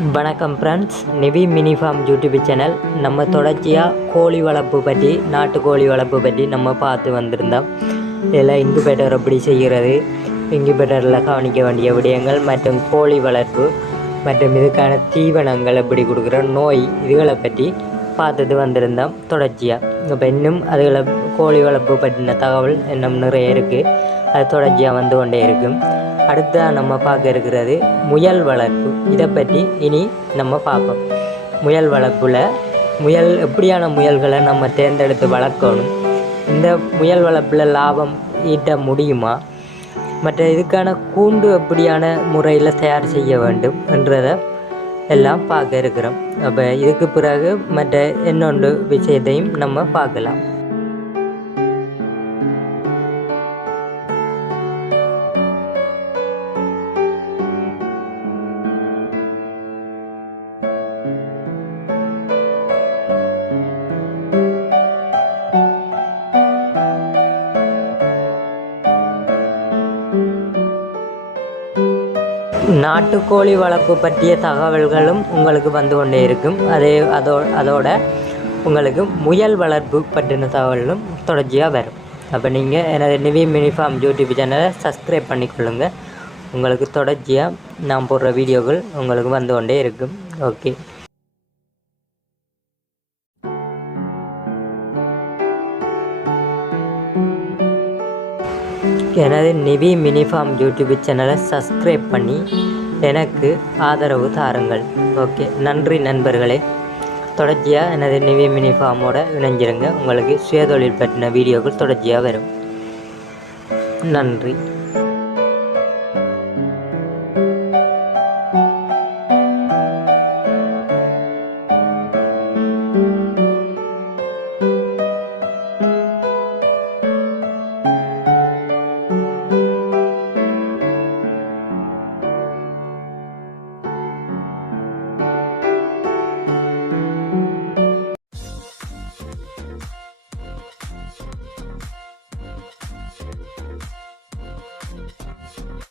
வணக்கம் friends, Nivi mini form YouTube channel. நம்ம தொடர்ச்சியாக கோழி வளர்ப்பு பற்றி, நாட்டு கோழி வளர்ப்பு பற்றி நம்ம பார்த்து வந்திருந்தோம். இதில் இன்குபேட்டர் எப்படி செய்கிறது, இன்குபேட்டரில் கவனிக்க வேண்டிய விடயங்கள் மற்றும் கோழி வளர்ப்பு மற்றும் இதுக்கான தீவனங்கள் எப்படி கொடுக்குற நோய், இதுகளை பற்றி பார்த்துட்டு வந்திருந்தோம் தொடர்ச்சியாக. இப்போ இன்னும் அதுகளை கோழி வளர்ப்பு பற்றின தகவல் இன்னும் நிறைய இருக்குது. அது தொடர்ச்சியாக வந்து கொண்டே இருக்கும். அடுத்த நம்ம பார்க்க இருக்கிறது முயல் வளர்ப்பு. இதை பற்றி இனி நம்ம பார்ப்போம். முயல் வளர்ப்பில் எப்படியான முயல்களை நம்ம தேர்ந்தெடுத்து வளர்க்கணும், இந்த முயல் வளர்ப்பில் லாபம் ஈட்ட முடியுமா, மற்ற இதுக்கான கூண்டு எப்படியான முறையில் தயார் செய்ய வேண்டும் என்றதை எல்லாம் பார்க்க இருக்கிறோம். அப்போ இதுக்கு பிறகு மற்ற இன்னொன்று விஷயத்தையும் நம்ம பார்க்கலாம். நாட்டுக்கோழி வளர்ப்பு பற்றிய தகவல்களும் உங்களுக்கு வந்து கொண்டே இருக்கும். அதோட உங்களுக்கு முயல் வளர்ப்பு பற்றின தகவல்களும் தொடர்ச்சியாக வரும். அப்போ நீங்கள் எனது நிவி மினி ஃபார்ம் யூடியூப் சேனலை சப்ஸ்கிரைப் பண்ணிக்கொள்ளுங்கள். உங்களுக்கு தொடர்ச்சியாக நான் போடுற வீடியோக்கள் உங்களுக்கு வந்து கொண்டே இருக்கும். ஓகே, எனது நிவி மினி ஃபார்ம் யூடியூப் சேனலை சப்ஸ்கிரைப் பண்ணி எனக்கு ஆதரவு தாருங்கள். ஓகே, நன்றி நண்பர்களே. தொடர்ச்சியாக எனது நிவி மினி ஃபார்மோட இணைஞ்சிருங்க. உங்களுக்கு சுயதொழில் பற்றின வீடியோக்கள் தொடர்ச்சியாக வரும். நன்றி.